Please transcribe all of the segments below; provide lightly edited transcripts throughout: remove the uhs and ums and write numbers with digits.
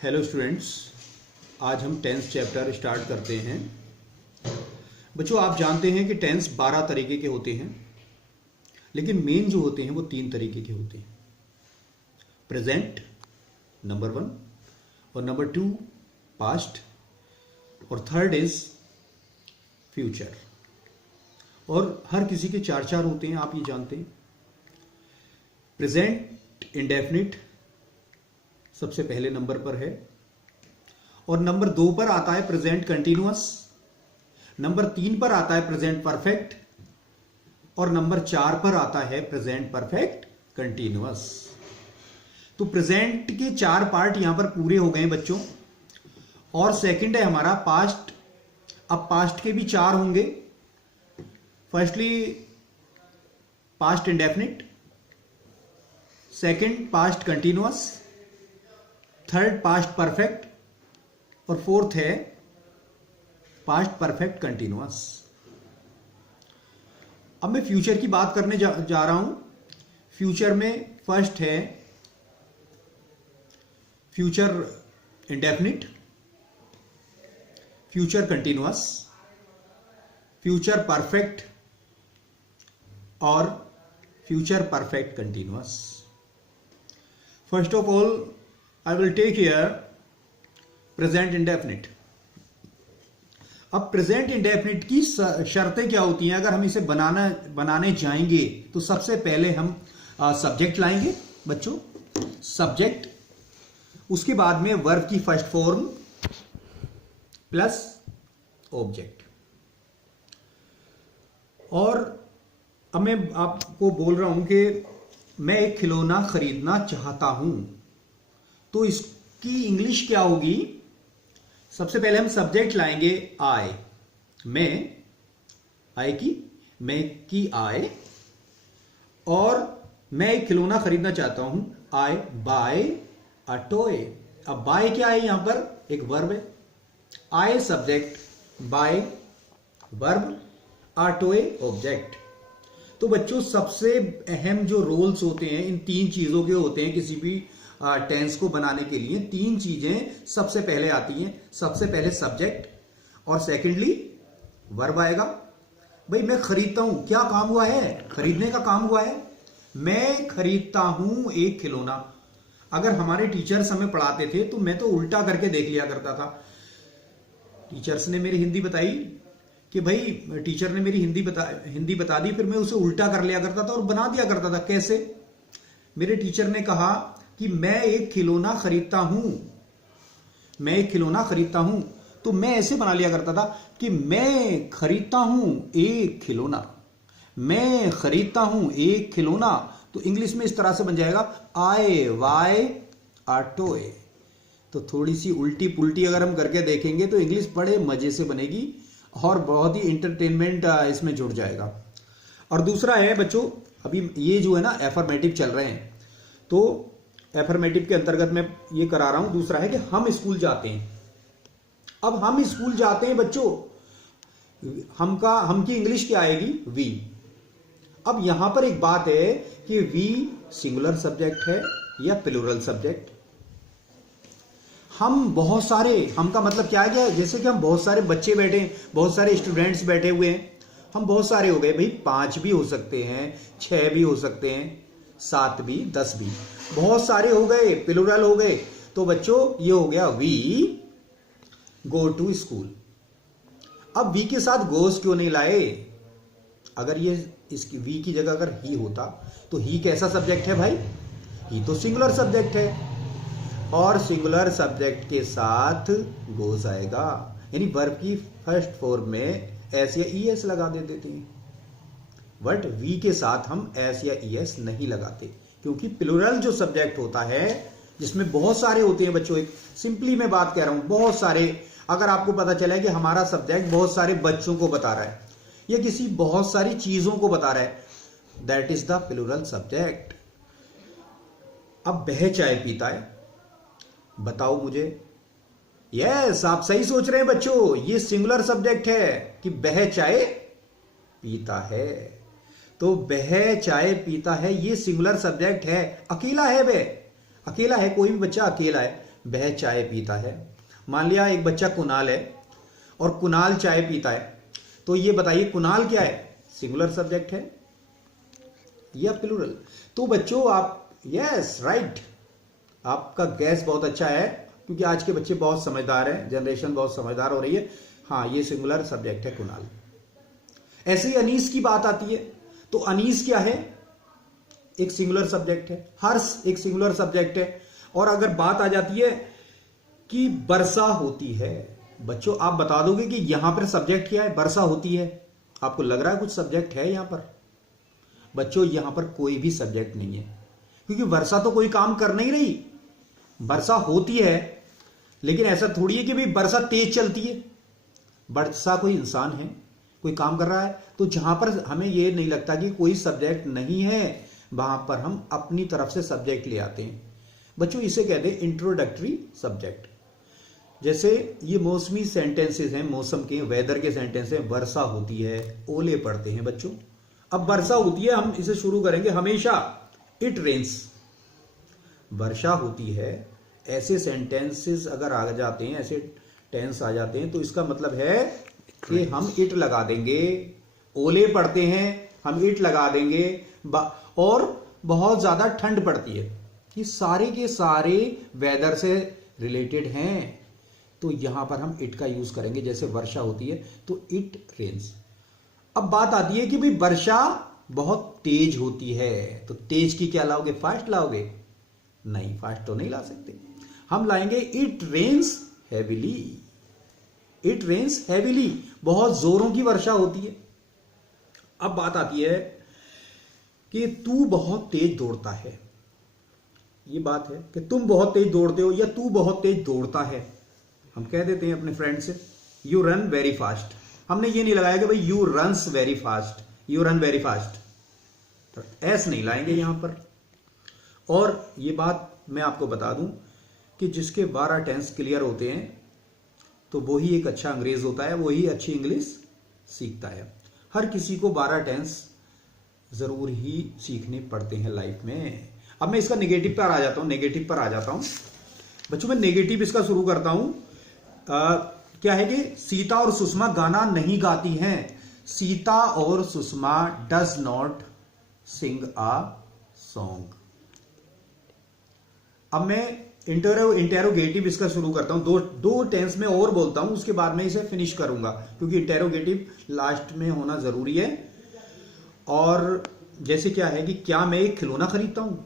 Hello students, आज हम tense chapter start करते हैं। बच्चों, आप जानते हैं कि टेंस 12 तरीके के होते हैं, लेकिन मेन जो होते हैं वो 3 तरीके के होते हैं। प्रेजेंट नंबर 1 और नंबर 2 पास्ट और थर्ड इज फ्यूचर। और हर किसी के 4 होते हैं, आप ये जानते हैं। प्रेजेंट इंडेफिनिट सबसे पहले नंबर पर है और नंबर 2 पर आता है प्रेजेंट कंटिन्यूअस, नंबर 3 पर आता है प्रेजेंट परफेक्ट और नंबर 4 पर आता है प्रेजेंट परफेक्ट कंटिन्यूअस। तो प्रेजेंट के 4 पार्ट यहां पर पूरे हो गए बच्चों। और सेकंड है हमारा पास्ट। अब पास्ट के भी 4 होंगे। Firstly past indefinite, second past continuous, third past perfect और फोर्थ है पास्ट परफेक्ट कंटिन्यूअस। अब मैं फ्यूचर की बात करने जा रहा हूं। फ्यूचर में फर्स्ट है future indefinite, future continuous, future perfect और future perfect continuous. First of all I will take here present indefinite. अब प्रेजेंट इंडेफिनिट की शर्तें क्या होती हैं? अगर हम इसे बनाने जाएंगे तो सबसे पहले हम सब्जेक्ट लाएंगे बच्चों, सब्जेक्ट, उसके बाद में वर्ब की फर्स्ट फॉर्म प्लस ऑब्जेक्ट। और अब मैं आपको बोल रहा हूं कि मैं एक खिलौना खरीदना चाहता हूं, तो इसकी इंग्लिश क्या होगी? सबसे पहले हम सब्जेक्ट लाएंगे आई, मैं, आई की आई, और मैं एक खिलौना खरीदना चाहता हूं, आई बाय अ टॉय। अब बाय क्या है? यहां पर एक वर्ब है, I subject, buy verb, a toy object. तो बच्चों, सबसे अहम जो रोल्स होते हैं इन 3 चीजों के होते हैं किसी भी टेंस को बनाने के लिए। 3 चीजें सबसे पहले आती हैं। सबसे पहले सब्जेक्ट और सेकेंडली वर्ब आएगा। भाई मैं खरीदता हूं, क्या काम हुआ है? खरीदने का काम हुआ है। मैं खरीदता हूं एक खिलौना। अगर हमारे टीचर्स हमें पढ़ाते थे तो मैं तो उल्टा करके देख लिया करता था। टीचर्स ने मेरी हिंदी बताई कि भाई टीचर ने मेरी हिंदी बता दी, फिर मैं उसे उल्टा कर लिया करता था और बना दिया करता था। कैसे? मेरे टीचर ने कहा कि मैं एक खिलौना खरीदता हूं, मैं एक खिलौना खरीदता हूं, तो मैं ऐसे बना लिया करता था कि मैं खरीदता हूं एक खिलौना, मैं खरीदता हूं एक खिलौना। तो इंग्लिश में इस तरह से बन जाएगा आई वाई अ टॉय। तो थोड़ी सी उल्टी पुल्टी अगर हम करके देखेंगे तो इंग्लिश बड़े मजे से बनेगी और बहुत ही इंटरटेनमेंट इसमें जुड़ जाएगा। और दूसरा है बच्चों, अभी ये जो है ना एफर्मेटिव चल रहे हैं, तो एफर्मेटिव के अंतर्गत मैं ये करा रहा हूं। दूसरा है कि हम स्कूल जाते हैं। अब हम स्कूल जाते हैं बच्चों, हम की इंग्लिश क्या आएगी? वी। अब यहां पर एक बात है कि वी सिंगुलर सब्जेक्ट है या प्लूरल सब्जेक्ट। हम बहुत सारे, हम का मतलब क्या है? जैसे कि हम बहुत सारे बच्चे बैठे, बहुत सारे स्टूडेंट्स बैठे हुए हैं, हम बहुत सारे हो गए भाई। 5 भी हो सकते हैं, 6 भी हो सकते हैं, 7 भी, 10 भी, बहुत सारे हो गए, प्लूरल हो गए। तो बच्चों ये हो गया वी गो टू स्कूल। अब वी के साथ गोस क्यों नहीं लाए? अगर ये इसकी वी की जगह अगर ही होता तो ही कैसा सब्जेक्ट है भाई? ही तो सिंगुलर सब्जेक्ट है और सिंगुलर सब्जेक्ट के साथ गोस आएगा, यानी वर्ब की फर्स्ट फॉर्म में एस या ई एस लगा देते हैं। बट वी के साथ हम एस या ई एस नहीं लगाते, क्योंकि प्लूरल जो सब्जेक्ट होता है जिसमें बहुत सारे होते हैं बच्चों, एक सिंपली मैं बात कह रहा हूं, बहुत सारे। अगर आपको पता चला है कि हमारा सब्जेक्ट बहुत सारे बच्चों को बता रहा है या किसी बहुत सारी चीजों को बता रहा है, that is the plural subject. अब वह चाय पीता है, बताओ मुझे। यस, आप सही सोच रहे हैं बच्चों, ये सिंगुलर सब्जेक्ट है कि वह चाय पीता है। तो वह चाय पीता है, ये सिंगुलर सब्जेक्ट है। अकेला है, वह अकेला है, कोई भी बच्चा अकेला है, वह चाय पीता है। मान लिया एक बच्चा कुणाल है और कुणाल चाय पीता है, तो ये बताइए कुणाल क्या है, सिंगुलर सब्जेक्ट है या प्लूरल? तो बच्चों आप यस राइट, आपका गैस बहुत अच्छा है, क्योंकि आज के बच्चे बहुत समझदार हैं, जनरेशन बहुत समझदार हो रही है। हाँ, ये सिंगुलर सब्जेक्ट है कुणाल। ऐसे ही अनीस की बात आती है, तो अनीस क्या है, एक सिंगुलर सब्जेक्ट है। हर्ष एक सिंगुलर सब्जेक्ट है। और अगर बात आ जाती है कि वर्षा होती है, बच्चों आप बता दोगे कि यहां पर सब्जेक्ट क्या है, वर्षा होती है। आपको लग रहा है कुछ सब्जेक्ट है यहां पर? बच्चों यहां पर कोई भी सब्जेक्ट नहीं है, क्योंकि वर्षा तो कोई काम कर नहीं रही। वर्षा होती है, लेकिन ऐसा थोड़ी है कि भाई वर्षा तेज चलती है। वर्षा कोई इंसान है, कोई काम कर रहा है। तो जहां पर हमें यह नहीं लगता कि कोई सब्जेक्ट नहीं है, वहां पर हम अपनी तरफ से सब्जेक्ट ले आते हैं। बच्चों इसे कहते हैं इंट्रोडक्टरी सब्जेक्ट। जैसे ये मौसमी सेंटेंसेस हैं, मौसम के वेदर के सेंटेंस हैं। वर्षा होती है, ओले पड़ते हैं। बच्चों अब वर्षा होती है, हम इसे शुरू करेंगे हमेशा इट रेन्स। वर्षा होती है, ऐसे सेंटेंसेस अगर आ जाते हैं, ऐसे टेंस आ जाते हैं, तो इसका मतलब है कि हम इट लगा देंगे। ओले पड़ते हैं, हम इट लगा देंगे। और बहुत ज्यादा ठंड पड़ती है, ये सारे के सारे वेदर से रिलेटेड हैं, तो यहां पर हम इट का यूज करेंगे। जैसे वर्षा होती है तो इट रेन्स। अब बात आती है कि भाई वर्षा बहुत तेज होती है, तो तेज की क्या लाओगे, फास्ट लाओगे? नहीं, फास्ट तो नहीं ला सकते। हम लाएंगे it rains heavily. It rains heavily, बहुत जोरों की वर्षा होती है। अब बात आती है कि तू बहुत तेज दौड़ता है। ये बात है कि तुम बहुत तेज दौड़ते हो या तू बहुत तेज दौड़ता है। हम कह देते हैं अपने फ्रेंड से यू रन वेरी फास्ट। हमने ये नहीं लगाया कि भाई you runs very fast, you run very fast, तो एस नहीं लाएंगे यहां पर। और ये बात मैं आपको बता दूं कि जिसके 12 टेंस क्लियर होते हैं, तो वही एक अच्छा अंग्रेज होता है, वही अच्छी इंग्लिश सीखता है। हर किसी को 12 टेंस जरूर ही सीखने पड़ते हैं लाइफ में। अब मैं इसका नेगेटिव पर आ जाता हूं, नेगेटिव पर आ जाता हूं बच्चों। मैं नेगेटिव इसका शुरू करता हूं। क्या है कि सीता और सुषमा गाना नहीं गाती हैं। सीता और Sushma does not sing a song. अब मैं इंटेरोगेटिव इसका शुरू करता हूं। दो टेंस में और बोलता हूं, उसके बाद में इसे फिनिश करूंगा, क्योंकि इंटेरोगेटिव लास्ट में होना जरूरी है। और जैसे क्या है कि क्या मैं एक खिलौना खरीदता हूं,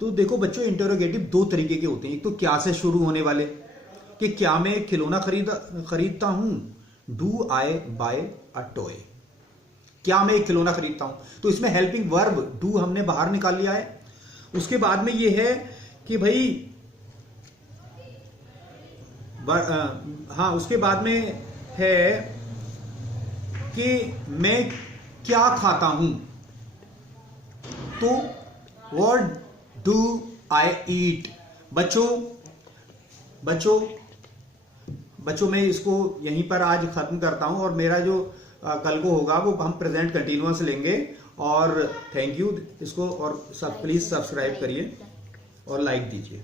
तो देखो बच्चों इंटेरोगेटिव 2 तरीके के होते हैं। एक तो क्या से शुरू होने वाले कि क्या मैं एक खिलौना खरीदता हूं, do I buy a toy. क्या मैं एक खिलौना खरीदता हूं, तो इसमें हेल्पिंग वर्ब डू हमने बाहर निकाल लिया है। उसके बाद में ये है कि भाई हाँ, उसके बाद में है कि मैं क्या खाता हूं, तो व्हाट डू आई ईट। बच्चों मैं इसको यहीं पर आज खत्म करता हूं, और मेरा जो कल को होगा वो हम प्रेजेंट कंटिन्यूअस लेंगे। और थैंक यू इसको, और प्लीज सब्सक्राइब करिए और लाइक दीजिए।